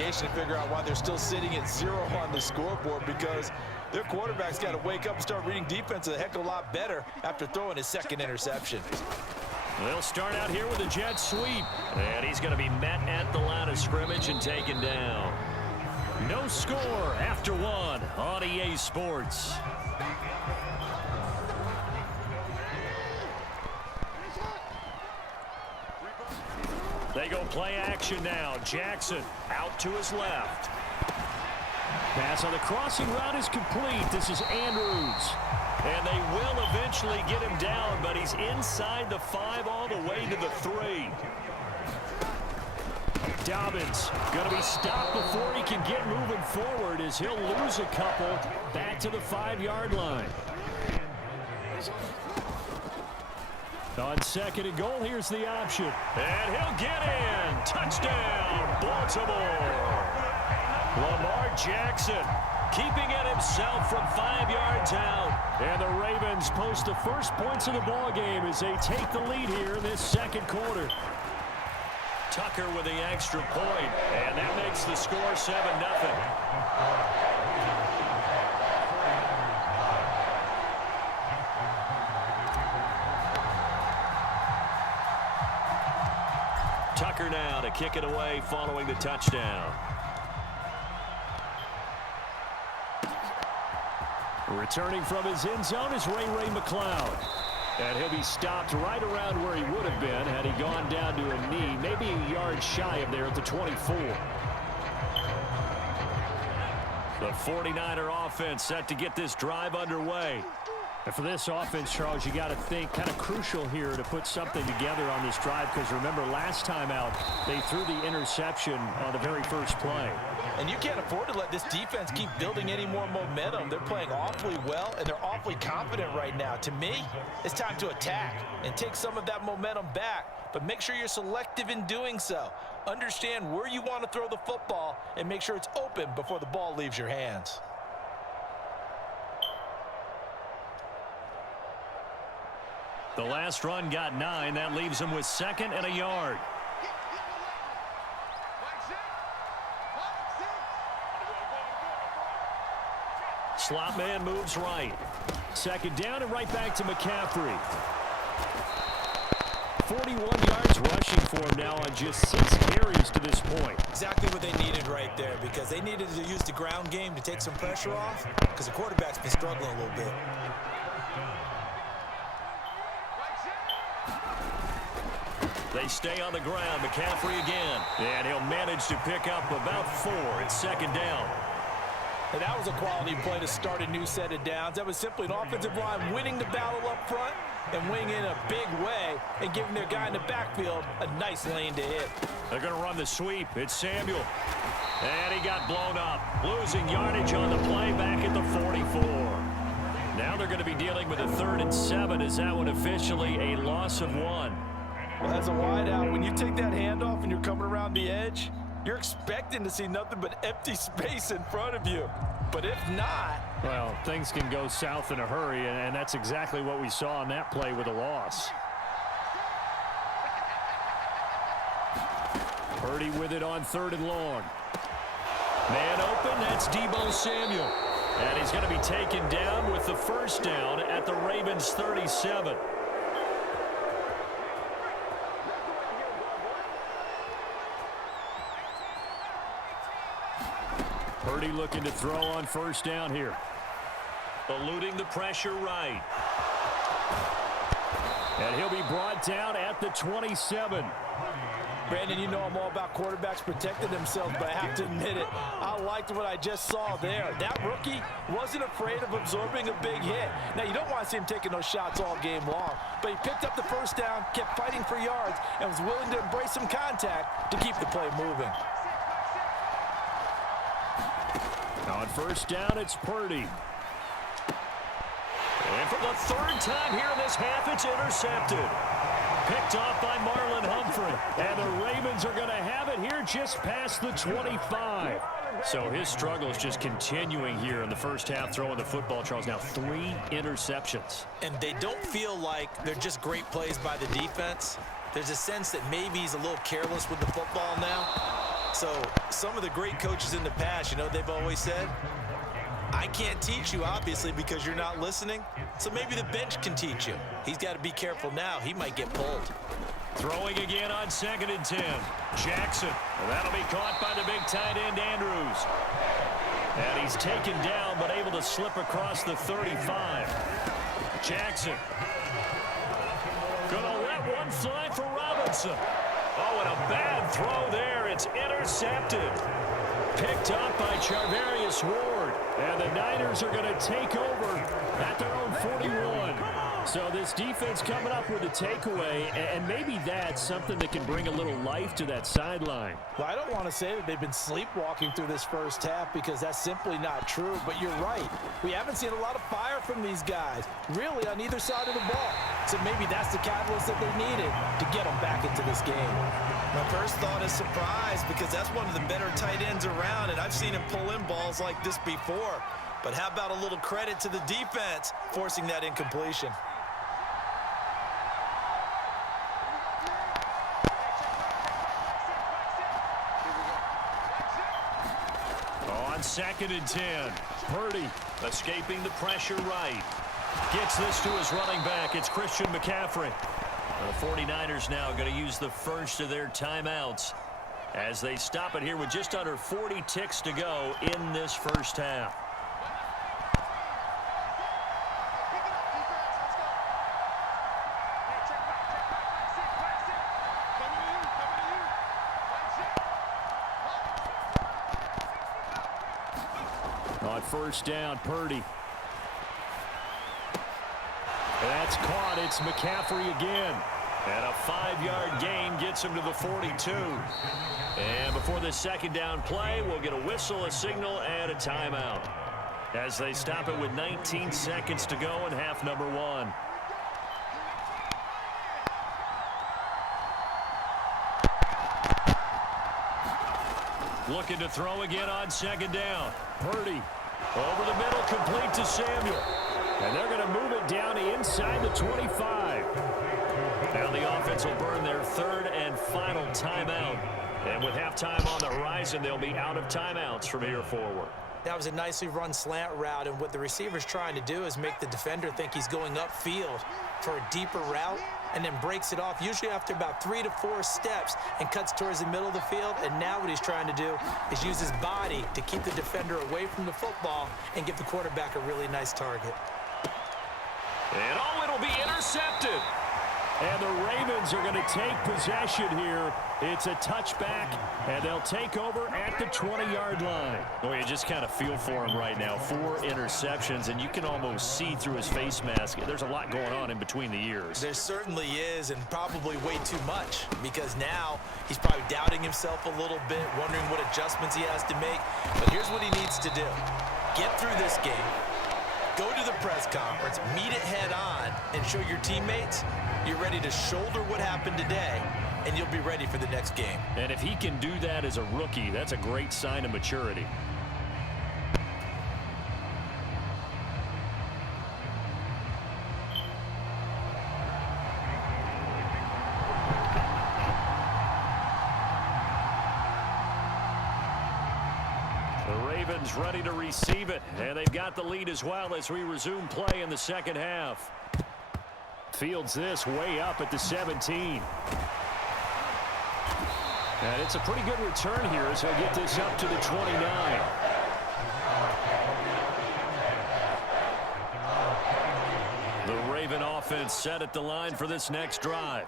investigation to figure out why they're still sitting at 0 on the scoreboard, because their quarterback's got to wake up and start reading defense a heck of a lot better after throwing his second interception. They'll start out here with a jet sweep. And he's going to be met at the line of scrimmage and taken down. No score after one on EA Sports. They go play action now. Jackson out to his left. Pass on the crossing route is complete. This is Andrews. And they will eventually get him down, but he's inside the 5 all the way to the 3. Dobbins going to be stopped before he can get moving forward as he'll lose a couple back to the 5-yard line. On 2nd and goal, here's the option. And he'll get in. Touchdown, Baltimore. Lamar Jackson keeping it himself from 5 yards out. And the Ravens post the first points of the ball game as they take the lead here in this second quarter. Tucker with the extra point, and that makes the score 7-0. Tucker now to kick it away following the touchdown. Returning from his end zone is Ray McCloud. And he'll be stopped right around where he would have been had he gone down to a knee, maybe a yard shy of there at the 24. The 49er offense set to get this drive underway. And for this offense, Charles, you got to think kind of crucial here to put something together on this drive, because remember last time out they threw the interception on the very first play. And you can't afford to let this defense keep building any more momentum. They're playing awfully well, and they're awfully confident right now. To me, it's time to attack and take some of that momentum back, but make sure you're selective in doing so. Understand where you want to throw the football and make sure it's open before the ball leaves your hands. The last run got 9. That leaves him with 2nd and a yard. Slot man moves right. 2nd down and right back to McCaffrey. 41 yards rushing for him now on just 6 carries to this point. Exactly what they needed right there, because they needed to use the ground game to take some pressure off, because the quarterback's been struggling a little bit. They stay on the ground. McCaffrey again. And he'll manage to pick up about 4. It's 2nd down. And that was a quality play to start a new set of downs. That was simply an offensive line winning the battle up front and winning in a big way and giving their guy in the backfield a nice lane to hit. They're going to run the sweep. It's Samuel. And he got blown up. Losing yardage on the play back at the 44. Now they're going to be dealing with a 3rd and 7. Is that one officially a loss of 1? Well, that's a wide out. When you take that handoff and you're coming around the edge, you're expecting to see nothing but empty space in front of you. But if not... well, things can go south in a hurry, and that's exactly what we saw on that play with a loss. Purdy with it on 3rd and long. Man open, that's Deebo Samuel. And he's going to be taken down with the 1st down at the Ravens' 37. Purdy looking to throw on 1st down here. Eluding the pressure right. And he'll be brought down at the 27. Brandon, you know I'm all about quarterbacks protecting themselves, but I have to admit it, I liked what I just saw there. That rookie wasn't afraid of absorbing a big hit. Now, you don't want to see him taking those shots all game long, but he picked up the 1st down, kept fighting for yards, and was willing to embrace some contact to keep the play moving. On 1st down, it's Purdy. And for the 3rd time here in this half, it's intercepted. Picked off by Marlon Humphrey. And the Ravens are going to have it here just past the 25. So his struggle is just continuing here in the first half, throwing the football, Charles. Now 3 interceptions. And they don't feel like they're just great plays by the defense. There's a sense that maybe he's a little careless with the football now. So some of the great coaches in the past, you know, they've always said, I can't teach you, obviously, because you're not listening. So maybe the bench can teach you. He's got to be careful now. He might get pulled. Throwing again on 2nd and 10. Jackson. And that'll be caught by the big tight end, Andrews. And he's taken down, but able to slip across the 35. Jackson. Gonna let one fly for Robinson. Oh, and a bad throw there. It's intercepted. Picked up by Charvarius Ward. And the Niners are going to take over at their own 41. So this defense coming up with a takeaway, and maybe that's something that can bring a little life to that sideline. Well, I don't want to say that they've been sleepwalking through this first half because that's simply not true, but you're right. We haven't seen a lot of fire from these guys, really, on either side of the ball. So maybe that's the catalyst that they needed to get them back into this game. My first thought is surprise because that's one of the better tight ends around, and I've seen him pull in balls like this before. But how about a little credit to the defense forcing that incompletion? On 2nd and 10, Purdy escaping the pressure right. Gets this to his running back. It's Christian McCaffrey. The 49ers now going to use the first of their timeouts as they stop it here with just under 40 ticks to go in this first half. On first down, Purdy. That's caught. It's McCaffrey again. And a 5-yard gain gets him to the 42. And before the second down play, we'll get a whistle, a signal, and a timeout as they stop it with 19 seconds to go in half number 1. Looking to throw again on 2nd down. Purdy over the middle, complete to Samuel. And they're going to move it down to inside the 25. Now the offense will burn their 3rd and final timeout. And with halftime on the horizon, they'll be out of timeouts from here forward. That was a nicely run slant route, and what the receiver's trying to do is make the defender think he's going upfield for a deeper route and then breaks it off, usually after about 3 to 4 steps, and cuts towards the middle of the field. And now what he's trying to do is use his body to keep the defender away from the football and give the quarterback a really nice target. And oh, it'll be intercepted. And the Ravens are going to take possession here. It's a touchback, and they'll take over at the 20-yard line. Well, you just kind of feel for him right now. 4 interceptions, and you can almost see through his face mask. There's a lot going on in between the ears. There certainly is, and probably way too much, because now he's probably doubting himself a little bit, wondering what adjustments he has to make. But here's what he needs to do. Get through this game. Go to the press conference, meet it head on, and show your teammates you're ready to shoulder what happened today, and you'll be ready for the next game. And if he can do that as a rookie, that's a great sign of maturity. Ravens ready to receive it, and they've got the lead as well as we resume play in the second half. Fields this way up at the 17. And it's a pretty good return here as he'll get this up to the 29. The Raven offense set at the line for this next drive.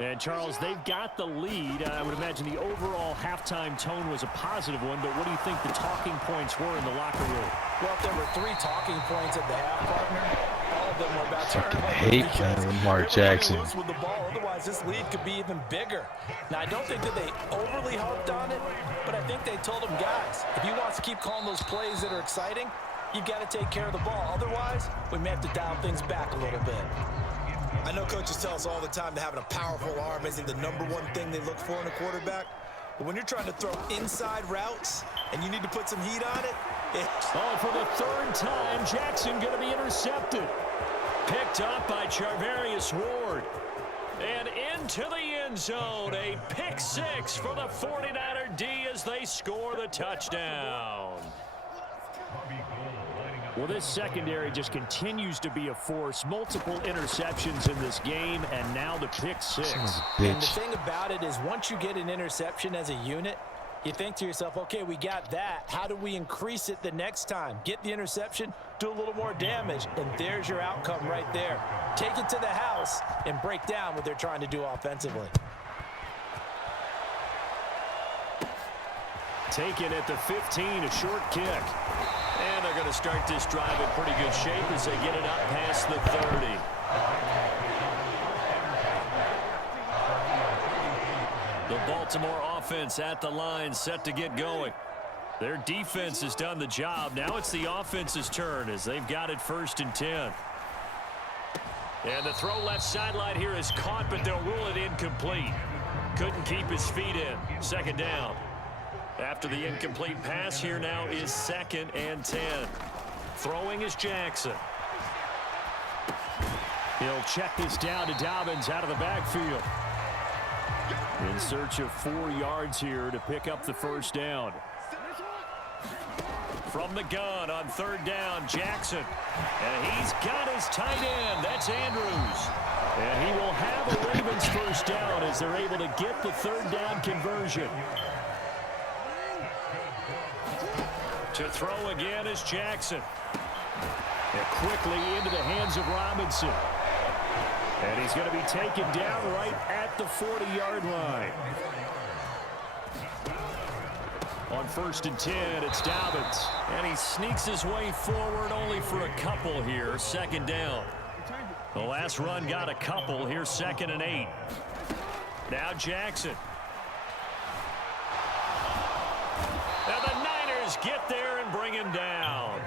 And, Charles, they've got the lead. I would imagine the overall halftime tone was a positive one, but what do you think the talking points were in the locker room? Well, if there were 3 talking points at the half, partner, all of them were about turnovers. I hate Lamar Jackson. With the ball, otherwise this lead could be even bigger. Now, I don't think that they overly harped on it, but I think they told them, guys, if you want to keep calling those plays that are exciting, you've got to take care of the ball. Otherwise, we may have to dial things back a little bit. I know coaches tell us all the time that having a powerful arm isn't the #1 thing they look for in a quarterback. But when you're trying to throw inside routes and you need to put some heat on it, Oh, for the 3rd time, Jackson going to be intercepted. Picked up by Charvarius Ward. And into the end zone. A pick six for the 49er D as they score the touchdown. Well, this secondary just continues to be a force. Multiple interceptions in this game, and now the pick six. And the thing about it is once you get an interception as a unit, you think to yourself, okay, we got that. How do we increase it the next time? Get the interception, do a little more damage, and there's your outcome right there. Take it to the house and break down what they're trying to do offensively. Taken at the 15, a short kick. And they're going to start this drive in pretty good shape as they get it up past the 30. The Baltimore offense at the line, set to get going. Their defense has done the job. Now it's the offense's turn as they've got it 1st and 10. And the throw left sideline here is caught, but they'll rule it incomplete. Couldn't keep his feet in. 2nd down. After the incomplete pass, here now is 2nd and 10. Throwing is Jackson. He'll check this down to Dobbins out of the backfield. In search of 4 yards here to pick up the 1st down. From the gun on 3rd down, Jackson. And he's got his tight end. That's Andrews. And he will have a Ravens 1st down as they're able to get the 3rd down conversion. To throw again is Jackson. And quickly into the hands of Robinson. And he's going to be taken down right at the 40-yard line. On 1st and 10, it's Dobbins. And he sneaks his way forward only for a couple here. 2nd down. The last run got a couple. Here's 2nd and 8. Now Jackson. Now the Niners get there and bring him down.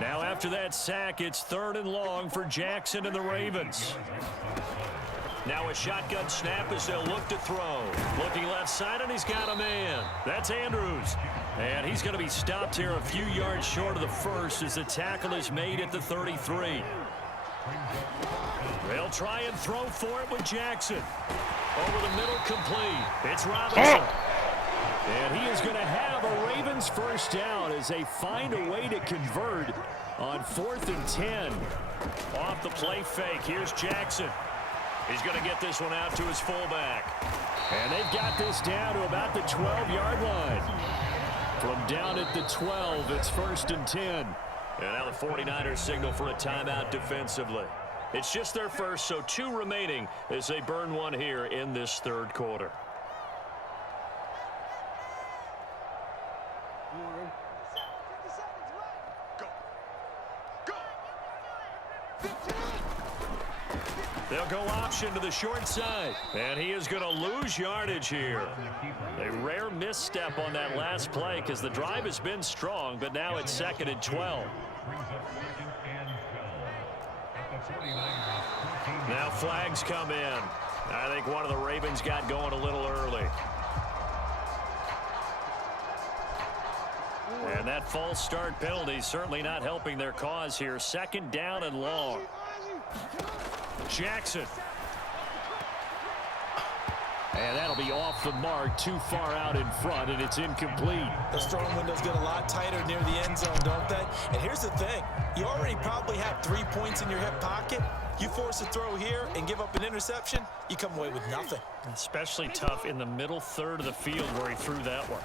Now after that sack, it's 3rd and long for Jackson and the Ravens. Now a shotgun snap as they'll look to throw. Looking left side, and he's got a man. That's Andrews. And he's going to be stopped here a few yards short of the 1st as the tackle is made at the 33. They'll try and throw for it with Jackson. Over the middle, complete. It's Robinson. And he is going to have a Ravens 1st down as they find a way to convert on 4th and 10. Off the play fake, here's Jackson. He's going to get this one out to his fullback. And they've got this down to about the 12-yard line. From down at the 12, it's 1st and 10. And now the 49ers signal for a timeout defensively. It's just their first, so 2 remaining as they burn one here in this 3rd quarter. They'll go option to the short side. And he is going to lose yardage here. A rare misstep on that last play because the drive has been strong, but now it's 2nd and 12. Now flags come in. I think one of the Ravens got going a little early. And that false start penalty certainly not helping their cause here. 2nd down and long. Jackson. And that'll be off the mark, too far out in front, and it's incomplete. Those throwing windows get a lot tighter near the end zone, don't they? And here's the thing. You already probably have 3 points in your hip pocket. You force a throw here and give up an interception, you come away with nothing. Especially tough in the middle 3rd of the field where he threw that one.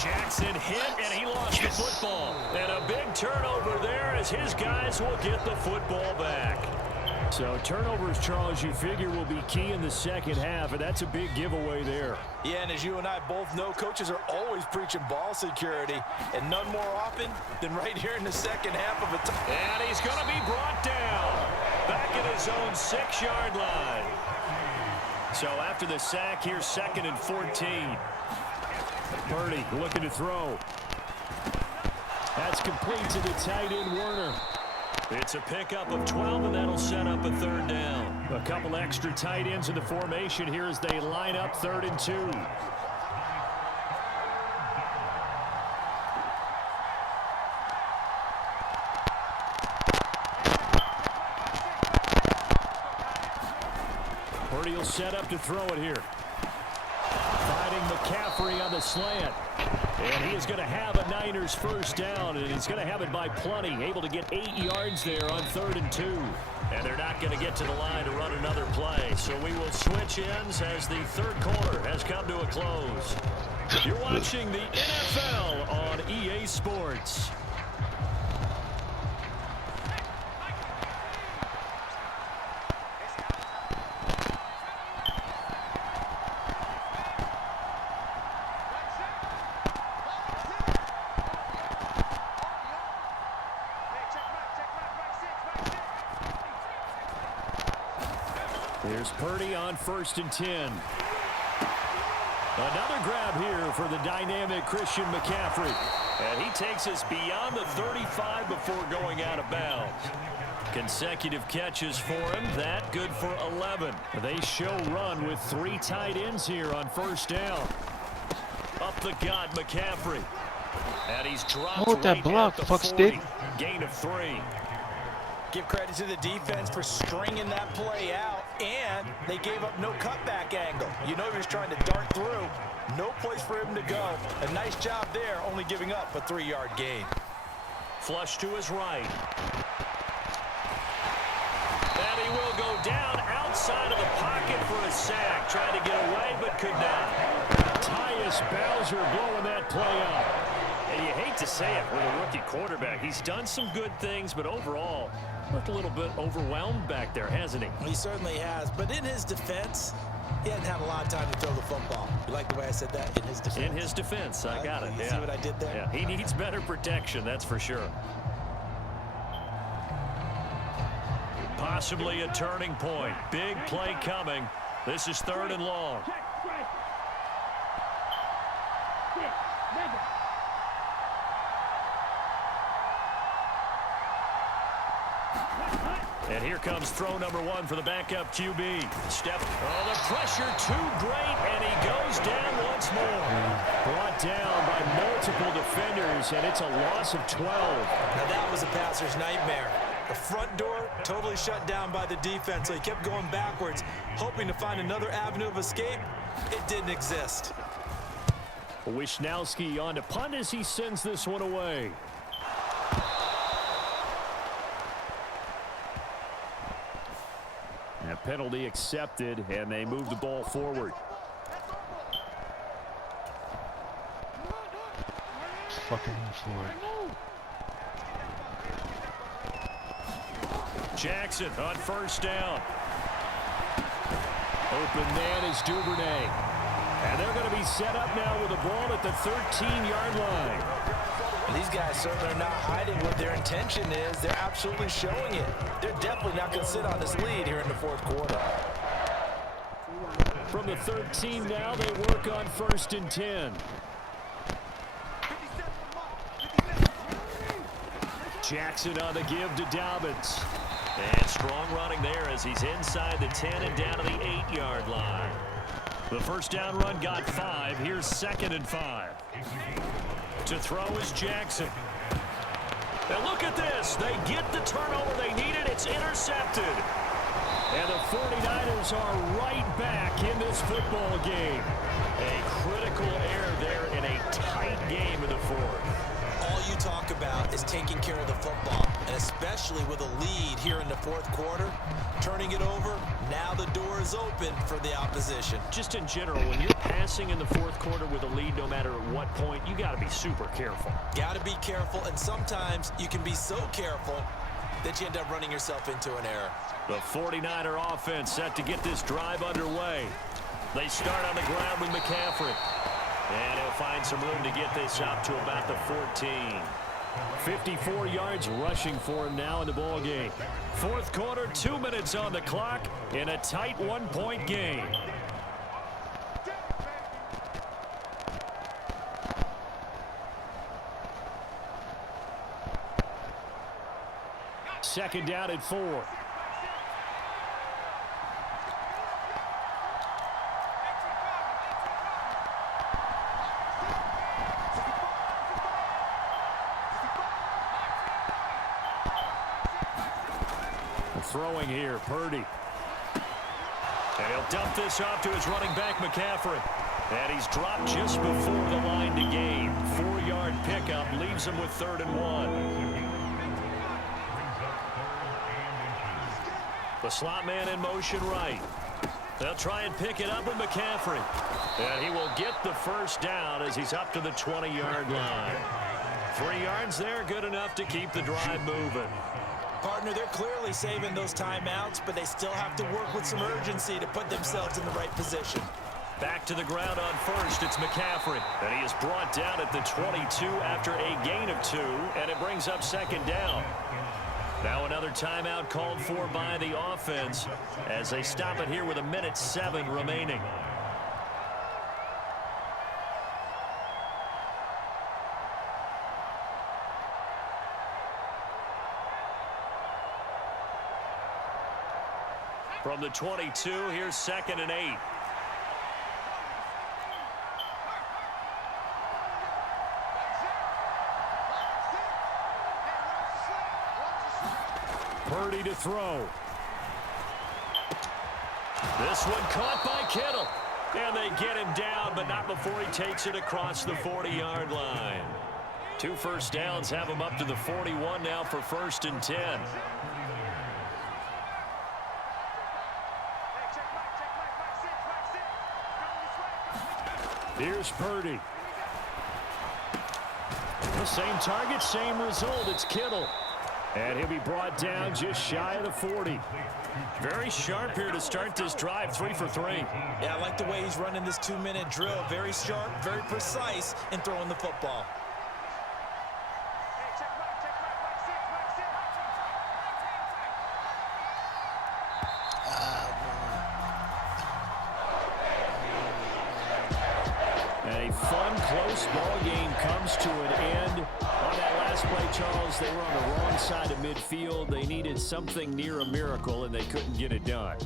Jackson hit, and he lost the football. And a big turnover there as his guys will get the football back. So turnovers, Charles, you figure will be key in the 2nd half, and that's a big giveaway there. Yeah, and as you and I both know, coaches are always preaching ball security, and none more often than right here in the 2nd half of a time. And he's going to be brought down back at his own 6-yard line. So after the sack, here's 2nd and 14. Purdy looking to throw. That's complete to the tight end, Werner. It's a pickup of 12, and that'll set up a 3rd down. A couple extra tight ends in the formation here as they line up 3rd and 2. Purdy will set up to throw it here. Finding McCaffrey on the slant. And he is going to have a Niners first down, and he's going to have it by plenty. Able to get 8 yards there on 3rd and 2. And they're not going to get to the line to run another play. So we will switch ends as the third quarter has come to a close. You're watching the NFL on EA Sports. Here's Purdy on 1st and 10. Another grab here for the dynamic Christian McCaffrey. And he takes us beyond the 35 before going out of bounds. Consecutive catches for him. That good for 11. They show run with 3 tight ends here on 1st down. Up the gut, McCaffrey. And he's dropped Hold that right block, at the fuck 40. stick. Gain of 3. Give credit to the defense for stringing that play out, and they gave up no cutback angle. You know he was trying to dart through. No place for him to go. A nice job there, only giving up a 3-yard gain. Flush to his right. And he will go down outside of the pocket for a sack. Tried to get away, but could not. Tyus Bowser blowing that play up. And you hate to say it with a rookie quarterback. He's done some good things, but overall, looked a little bit overwhelmed back there, hasn't he? He certainly has, but in his defense, he hasn't had a lot of time to throw the football. You like the way I said that? In his defense. In his defense, I got it. You Yeah. see what I did there? Yeah, he needs better protection, that's for sure. Possibly a turning point. Big play coming. This is 3rd and long. And here comes throw number 1 for the backup QB. Step. Oh, the pressure too great, and he goes down once more. Brought down by multiple defenders, and it's a loss of 12. Now that was a passer's nightmare. The front door totally shut down by the defense, so he kept going backwards, hoping to find another avenue of escape. It didn't exist. Wishnowski on to punt as he sends this one away. A penalty accepted, and they move the ball forward. Fucking for it. Jackson on 1st down. Open man is Duvernay. And they're going to be set up now with the ball at the 13-yard line. These guys certainly are not hiding what their intention is. They're absolutely showing it. They're definitely not going to sit on this lead here in the 4th quarter. From the 13 now, they work on 1st and 10. Jackson on the give to Dobbins. And strong running there as he's inside the 10 and down to the 8-yard line. The 1st down run got 5. Here's 2nd and 5. To throw is Jackson. And look at this. They get the turnover they needed. It's intercepted. And the 49ers are right back in this football game. A critical error there in a tight game in the 4th. All you talk about is taking care of the football, and especially with a lead here in the 4th quarter, turning it over, now the door is open for the opposition. Just in general, when you're passing in the 4th quarter with a lead, no matter at what point, you got to be super careful. Got to be careful, and sometimes you can be so careful that you end up running yourself into an error. The 49er offense set to get this drive underway. They start on the ground with McCaffrey. And he'll find some room to get this up to about the 14. 54 yards rushing for him now in the ball game. 4th quarter, 2 minutes on the clock in a tight 1-point game. Second down at 4. Throwing here, Purdy. And he'll dump this off to his running back, McCaffrey. And he's dropped just before the line to gain. 4-yard pickup leaves him with 3rd and 1. The slot man in motion right. They'll try and pick it up with McCaffrey. And he will get the first down as he's up to the 20-yard line. 3 yards there, good enough to keep the drive moving. Partner, they're clearly saving those timeouts, but they still have to work with some urgency to put themselves in the right position. Back to the ground on first, it's McCaffrey. And he is brought down at the 22 after a gain of 2, and it brings up 2nd down. Now another timeout called for by the offense as they stop it here with 1:07 remaining. From the 22, here's 2nd and 8. Purdy to throw. This one caught by Kittle. And they get him down, but not before he takes it across the 40-yard line. 2 first downs have him up to the 41 now for 1st and 10. Here's Purdy. The same target, same result. It's Kittle. And he'll be brought down just shy of the 40. Very sharp here to start this drive, 3 for 3. Yeah, I like the way he's running this 2-minute drill. Very sharp, very precise in throwing the football. And a fun, close ball game comes to an end. On that last play, Charles, they were on the wrong side of midfield. They needed something near a miracle, and they couldn't get it done.